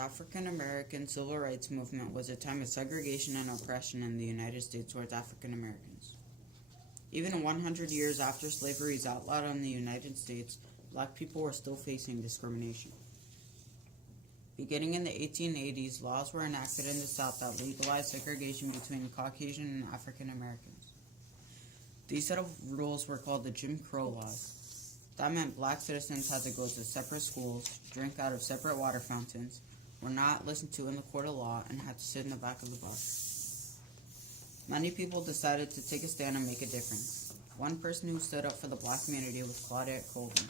The African American Civil Rights Movement was a time of segregation and oppression in the United States towards African Americans. Even 100 years after slavery is outlawed in the United States, black people were still facing discrimination. Beginning in the 1880s, laws were enacted in the South that legalized segregation between Caucasian and African Americans. These set of rules were called the Jim Crow laws. That meant black citizens had to go to separate schools, drink out of separate water fountains, were not listened to in the court of law, and had to sit in the back of the bus. Many people decided to take a stand and make a difference. One person who stood up for the black community was Claudette Colvin.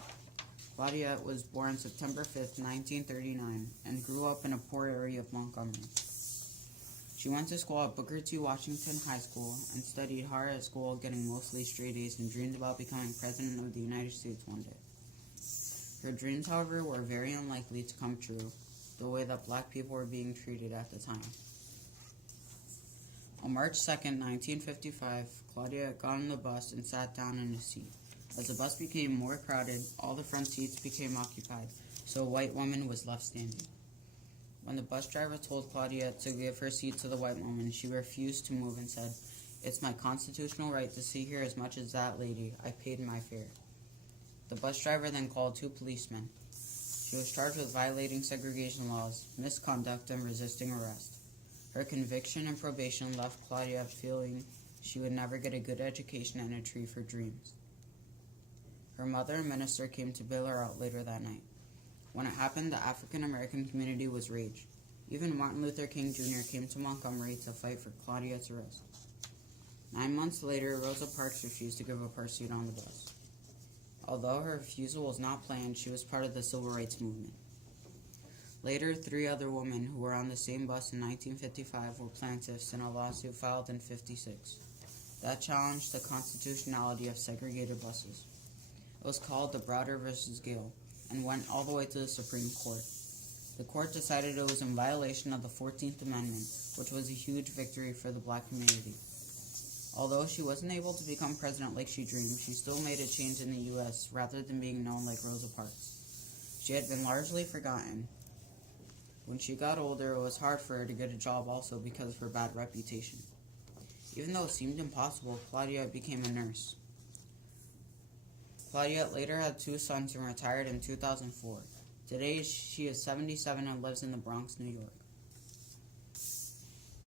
Claudette was born September 5, 1939, and grew up in a poor area of Montgomery. She went to school at Booker T. Washington High School and studied hard at school, getting mostly straight A's, and dreamed about becoming President of the United States one day. Her dreams, however, were very unlikely to come true, the way that black people were being treated at the time. On March 2, 1955, Claudia got on the bus and sat down in a seat. As the bus became more crowded, all the front seats became occupied, so a white woman was left standing. When the bus driver told Claudia to give her seat to the white woman, she refused to move and said, "It's my constitutional right to sit here as much as that lady. I paid my fare." The bus driver then called 2 policemen. She was charged with violating segregation laws, misconduct, and resisting arrest. Her conviction and probation left Claudia feeling she would never get a good education and a tree for dreams. Her mother and minister came to bail her out later that night. When it happened, the African American community was raged. Even Martin Luther King Jr. came to Montgomery to fight for Claudia's arrest. 9 months later, Rosa Parks refused to give up her seat on the bus. Although her refusal was not planned, she was part of the Civil Rights Movement. Later, 3 other women who were on the same bus in 1955 were plaintiffs in a lawsuit filed in 1956 that challenged the constitutionality of segregated buses. It was called the Browder v. Gale and went all the way to the Supreme Court. The court decided it was in violation of the 14th Amendment, which was a huge victory for the black community. Although she wasn't able to become president like she dreamed, she still made a change in the U.S. rather than being known like Rosa Parks. She had been largely forgotten. When she got older, it was hard for her to get a job also because of her bad reputation. Even though it seemed impossible, Claudia became a nurse. Claudia later had 2 sons and retired in 2004. Today, she is 77 and lives in the Bronx, New York.